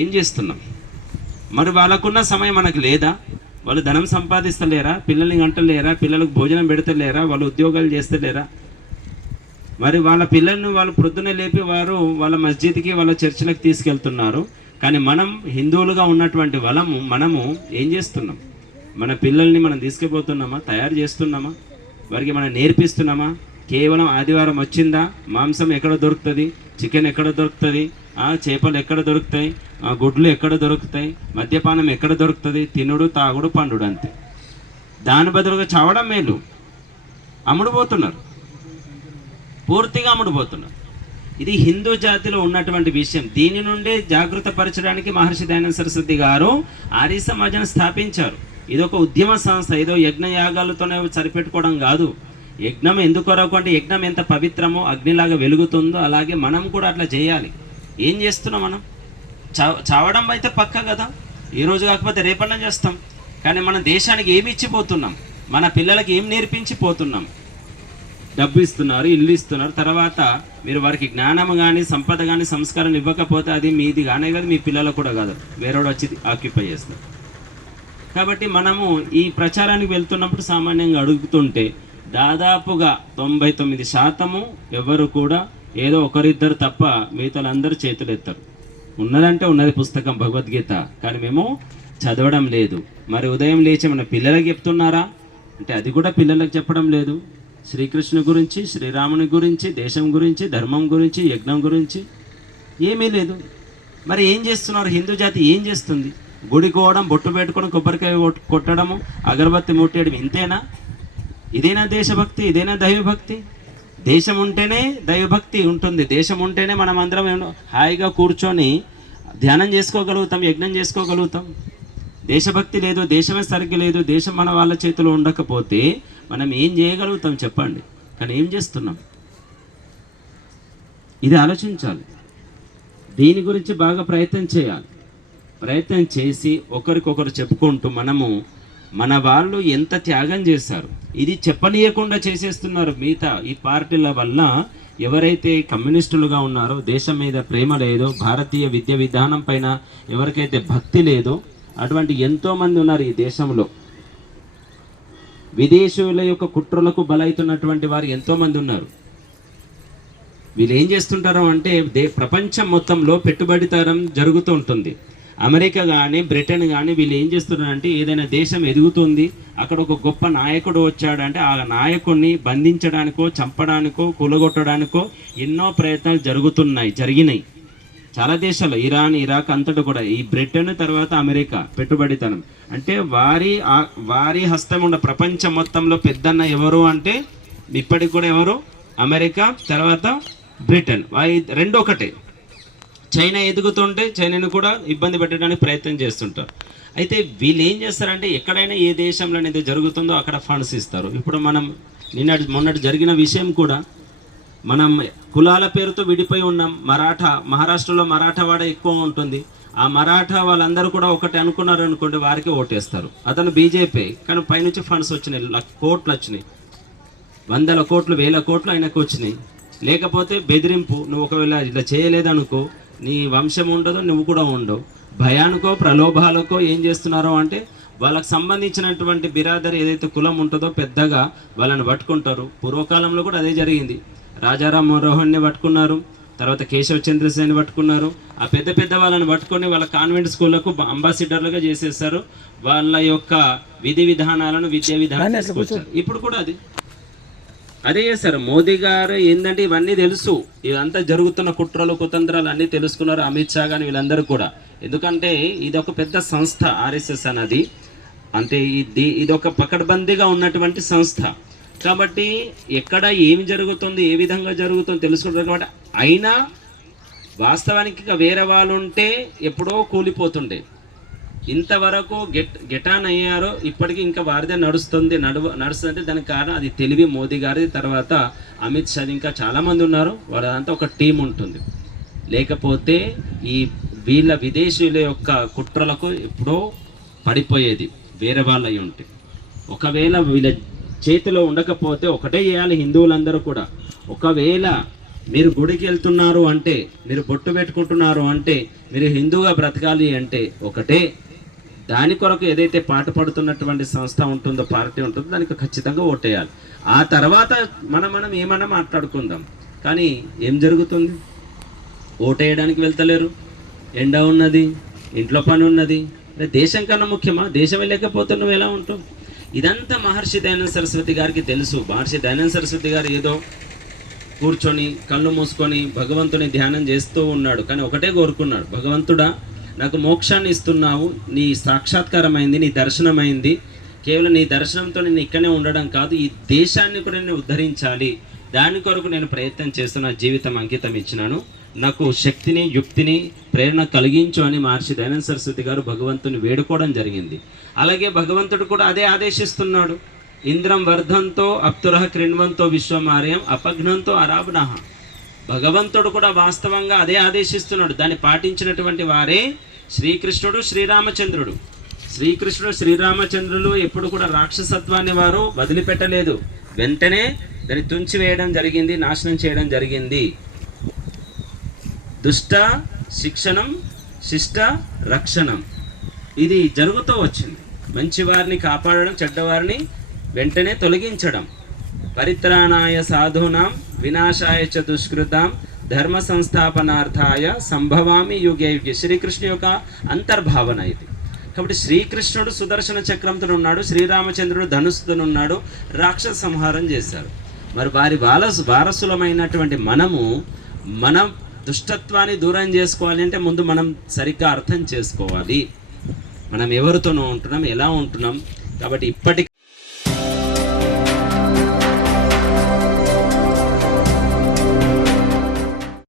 ఏం చేస్తున్నాం? మరి వాళ్ళకున్న సమయం మనకు లేదా? వాళ్ళు ధనం సంపాదిస్తలేరా? పిల్లల్ని గంటలేరా? పిల్లలకు భోజనం పెడతలేరా? వాళ్ళు ఉద్యోగాలు చేస్తలేరా? మరి వాళ్ళ పిల్లల్ని వాళ్ళు ప్రొద్దున లేపి వారు వాళ్ళ మస్జిద్కి వాళ్ళ చర్చిలకు తీసుకెళ్తున్నారు. కానీ మనం హిందువులుగా ఉన్నటువంటి మనము ఏం చేస్తున్నాం? మన పిల్లల్ని మనం తీసుకుపోతున్నామా? తయారు చేస్తున్నామా? వారికి మనం నేర్పిస్తున్నామా? కేవలం ఆదివారం వచ్చిందా, మాంసం ఎక్కడ దొరుకుతుంది, చికెన్ ఎక్కడ దొరుకుతుంది, చేపలు ఎక్కడ దొరుకుతాయి, గుడ్లు ఎక్కడ దొరుకుతాయి, మద్యపానం ఎక్కడ దొరుకుతుంది, తినుడు తాగుడు పండుడు అంతే. దాని బదులుగా చావడం మేలు. అమ్ముడుపోతున్నారు, పూర్తిగా అమ్ముడుపోతున్నారు. ఇది హిందూ జాతిలో ఉన్నటువంటి విషయం. దీని నుండే జాగృత పరచడానికి మహర్షి దయానంద సరస్వతి గారు ఆర్య సమాజాన్ని స్థాపించారు. ఇదొక ఉద్యమ సంస్థ. ఏదో యజ్ఞయాగాలతోనే సరిపెట్టుకోవడం కాదు. యజ్ఞం ఎందుకొరకు అంటే యజ్ఞం ఎంత పవిత్రమో అగ్నిలాగా వెలుగుతుందో అలాగే మనం కూడా అట్లా చేయాలి. ఏం చేస్తున్నాం మనం? చావడం అయితే పక్క కదా, ఈరోజు కాకపోతే రేపన్నా చేస్తాం. కానీ మన దేశానికి ఏమి ఇచ్చిపోతున్నాం? మన పిల్లలకి ఏం నేర్పించిపోతున్నాం? డబ్బు ఇస్తున్నారు, ఇల్లు ఇస్తున్నారు, తర్వాత మీరు వారికి జ్ఞానం కానీ సంపద కానీ సంస్కారం ఇవ్వకపోతే అది మీది కానే కాదు, మీ పిల్లలకు కూడా కాదు, వేరేవాడు వచ్చి ఆక్యుపై చేస్తారు. కాబట్టి మనము ఈ ప్రచారానికి వెళ్తున్నప్పుడు సామాన్యంగా అడుగుతుంటే దాదాపుగా 99% ఎవరు కూడా ఏదో ఒకరిద్దరు తప్ప మిగతాలందరూ చేతులు ఎత్తారు. ఉన్నదంటే ఉన్నది పుస్తకం భగవద్గీత, కానీ మేము చదవడం లేదు. మరి ఉదయం లేచి మన పిల్లలకు చెప్తున్నారా అంటే అది కూడా పిల్లలకు చెప్పడం లేదు. శ్రీకృష్ణుని గురించి, శ్రీరాముని గురించి, దేశం గురించి, ధర్మం గురించి, యజ్ఞం గురించి ఏమీ లేదు. మరి ఏం చేస్తున్నారు? హిందూ జాతి ఏం చేస్తుంది? గుడికోవడం, బొట్టు పెట్టుకోవడం, కొబ్బరికాయ కొట్టడము, అగరబత్తి ముట్టేయడం, ఇంతేనా? ఇదేనా దేశభక్తి? ఇదేనా దైవభక్తి? దేశం ఉంటేనే దైవభక్తి ఉంటుంది. దేశం ఉంటేనే మనం అందరం హాయిగా కూర్చొని ధ్యానం చేసుకోగలుగుతాం, యజ్ఞం చేసుకోగలుగుతాం. దేశభక్తి లేదు, దేశమే సరిగ్గా లేదు, దేశం మన వాళ్ళ చేతిలో ఉండకపోతే మనం ఏం చేయగలుగుతాం చెప్పండి? కానీ ఏం చేస్తున్నాం? ఇది ఆలోచించాలి. దీని గురించి బాగా ప్రయత్నం చేయాలి. ప్రయత్నం చేసి ఒకరికొకరు చెప్పుకుంటూ మనము మన వాళ్ళు ఎంత త్యాగం చేశారు ఇది చెప్పనీయకుండా చేసేస్తున్నారు. మిగతా ఈ పార్టీల వల్ల ఎవరైతే కమ్యూనిస్టులుగా ఉన్నారో, దేశం మీద ప్రేమ లేదో, భారతీయ విద్య విధానం పైన ఎవరికైతే భక్తి లేదో అటువంటి ఎంతోమంది ఉన్నారు ఈ దేశంలో. విదేశీయుల యొక్క కుట్రలకు బలవుతున్నటువంటి వారు ఎంతోమంది ఉన్నారు. వీళ్ళు ఏం చేస్తుంటారో అంటే ప్రపంచం మొత్తంలో పెట్టుబడితనం జరుగుతూ ఉంటుంది. అమెరికా కానీ బ్రిటన్ కానీ వీళ్ళు ఏం చేస్తున్నారంటే ఏదైనా దేశం ఎదుగుతుంది, అక్కడ ఒక గొప్ప నాయకుడు వచ్చాడంటే ఆ నాయకుడిని బంధించడానికో, చంపడానికో, కూలగొట్టడానికో ఎన్నో ప్రయత్నాలు జరిగినాయి చాలా దేశాలు. ఇరాన్, ఇరాక్ అంతటా కూడా ఈ బ్రిటన్ తర్వాత అమెరికా పెట్టుబడితనం అంటే వారి హస్తం ఉన్న ప్రపంచం మొత్తంలో పెద్దన్న ఎవరు అంటే ఇప్పటికి కూడా ఎవరు? అమెరికా, తర్వాత బ్రిటన్. రెండు ఒకటే. చైనా ఎదుగుతుంటే చైనాను కూడా ఇబ్బంది పెట్టడానికి ప్రయత్నం చేస్తుంటారు. అయితే వీళ్ళు ఏం చేస్తారంటే ఎక్కడైనా ఏ దేశంలో ఏదో జరుగుతుందో అక్కడ ఫండ్స్ ఇస్తారు. ఇప్పుడు మనం మొన్నటి జరిగిన విషయం కూడా, మనం కులాల పేరుతో విడిపోయి ఉన్నాం. మహారాష్ట్రలో మరాఠావాడ ఎక్కువ ఉంటుంది. ఆ మరాఠా వాళ్ళందరూ కూడా ఒకటి అనుకున్నారు అనుకోండి, వారికి ఓటేస్తారు. అతను బీజేపీ, కానీ పైనుంచి ఫండ్స్ వచ్చినాయి, కోట్లు వచ్చినాయి, 100 కోట్లు 1000 కోట్లు ఆయనకు వచ్చినాయి. లేకపోతే బెదిరింపు, నువ్వు ఒకవేళ ఇట్లా చేయలేదనుకో నీ వంశం ఉండదు, నువ్వు కూడా ఉండవు. భయానికో ప్రలోభాలకో ఏం చేస్తున్నారో అంటే వాళ్ళకు సంబంధించినటువంటి బిరాదరి ఏదైతే కులం ఉంటుందో పెద్దగా వాళ్ళని పట్టుకుంటారు. పూర్వకాలంలో కూడా అదే జరిగింది. రాజారాం మోహన్ని పట్టుకున్నారు, తర్వాత కేశవ్ చంద్రసేన్ని పట్టుకున్నారు. ఆ పెద్ద వాళ్ళని పట్టుకొని వాళ్ళ కాన్వెంట్ స్కూళ్ళకు అంబాసిడర్లుగా చేసేస్తారు. వాళ్ళ యొక్క విధి విధానాలను, విద్యా విధానాలను తీసుకొచ్చారు. ఇప్పుడు కూడా అదే చేస్తారు. మోదీ గారు ఏంటంటే ఇవన్నీ తెలుసు, ఇదంతా జరుగుతున్న కుట్రలు కుతంత్రాలు అన్నీ తెలుసుకున్నారు. అమిత్ షా కానీ వీళ్ళందరూ కూడా. ఎందుకంటే ఇది ఒక పెద్ద సంస్థ ఆర్ఎస్ఎస్ అన్నది. అంటే ఇది ఒక పకడ్బందీగా ఉన్నటువంటి సంస్థ కాబట్టి ఎక్కడ ఏమి జరుగుతుంది, ఏ విధంగా జరుగుతుందో తెలుసుకుంటారు. కాబట్టి అయినా వాస్తవానికి వేరే వాళ్ళు ఉంటే ఎప్పుడో కూలిపోతుండే. ఇంతవరకు గెటాన్ అయ్యారో ఇప్పటికీ ఇంకా వారిదే నడుస్తుంది. దానికి కారణం అది తెలివి మోదీ గారిది, తర్వాత అమిత్ షా, ఇంకా చాలామంది ఉన్నారు. వారంతా ఒక టీం ఉంటుంది. లేకపోతే వీళ్ళ విదేశీయుల యొక్క కుట్రలకు ఎప్పుడో పడిపోయేది వేరే వాళ్ళు అయి ఉంటే. ఒకవేళ వీళ్ళ చేతిలో ఉండకపోతే ఒకటే చేయాలి హిందువులందరూ కూడా. ఒకవేళ మీరు గుడికి వెళ్తున్నారు అంటే, మీరు బొట్టు పెట్టుకుంటున్నారు అంటే, మీరు హిందూగా బ్రతకాలి అంటే ఒకటే, దాని కొరకు ఏదైతే పాటు పడుతున్నటువంటి సంస్థ ఉంటుందో, పార్టీ ఉంటుందో, దానికి ఖచ్చితంగా ఓటేయాలి. ఆ తర్వాత మనం ఏమన్నా మాట్లాడుకుందాం. కానీ ఏం జరుగుతుంది? ఓటేయడానికి వెళ్తలేరు, ఎండ ఉన్నది, ఇంట్లో పని ఉన్నది. దేశం కన్నా ముఖ్యమా? దేశం వెళ్ళకపోతే నువ్వు ఎలా ఉంటావు? ఇదంతా మహర్షి దయానంద సరస్వతి గారికి తెలుసు. మహర్షి దయానంద సరస్వతి గారు ఏదో కూర్చొని కళ్ళు మూసుకొని భగవంతుని ధ్యానం చేస్తూ ఉన్నాడు. కానీ ఒకటే కోరుకున్నాడు, భగవంతుడా నాకు మోక్షాన్ని ఇస్తున్నావు, నీ సాక్షాత్కారమైంది, నీ దర్శనమైంది. కేవలం నీ దర్శనంతో నేను ఇక్కడనే ఉండడం కాదు, ఈ దేశాన్ని కూడా నేను ఉద్ధరించాలి. దాని కొరకు నేను ప్రయత్నం చేస్తున్న జీవితం అంకితం ఇచ్చినాను. నాకు శక్తిని, యుక్తిని, ప్రేరణ కలిగించు అని మహర్షి దయానంద సరస్వతి గారు భగవంతుని వేడుకోవడం జరిగింది. అలాగే భగవంతుడు కూడా అదే ఆదేశిస్తున్నాడు. ఇంద్రం వర్ధంతో అప్తురః క్రిణ్వంతో విశ్వమార్యం అపఘ్నంతో అరాబ్నః. భగవంతుడు కూడా వాస్తవంగా అదే ఆదేశిస్తున్నాడు. దాన్ని పాటించినటువంటి వారే శ్రీకృష్ణుడు, శ్రీరామచంద్రుడు. శ్రీకృష్ణుడు, శ్రీరామచంద్రులు ఎప్పుడు కూడా రాక్షసత్వాన్ని వారు వదిలిపెట్టలేదు. వెంటనే దాన్ని తుంచి వేయడం జరిగింది, నాశనం చేయడం జరిగింది. దుష్ట శిక్షణం, శిష్ట రక్షణం, ఇది జరుగుతూ వచ్చింది. మంచివారిని కాపాడడం, చెడ్డవారిని వెంటనే తొలగించడం. పరిత్రాణాయ సాధూనాం వినాశాయ చ దుష్కృతాం ధర్మ సంస్థాపనార్థాయ సంభవామి యుగే యుగే. శ్రీకృష్ణ యొక్క అంతర్భావన ఇది. కాబట్టి శ్రీకృష్ణుడు సుదర్శన చక్రంతో ఉన్నాడు, శ్రీరామచంద్రుడు ధనుస్సుతో ఉన్నాడు, రాక్షస సంహారం చేశారు. మరి వారి వారసులమైనటువంటి మన దుష్టత్వాన్ని దూరం చేసుకోవాలి అంటే ముందు మనం సరిగ్గా అర్థం చేసుకోవాలి. మనం ఎవరితోనో ఉంటున్నాం, ఎలా ఉంటున్నాం. కాబట్టి ఇప్పటికీ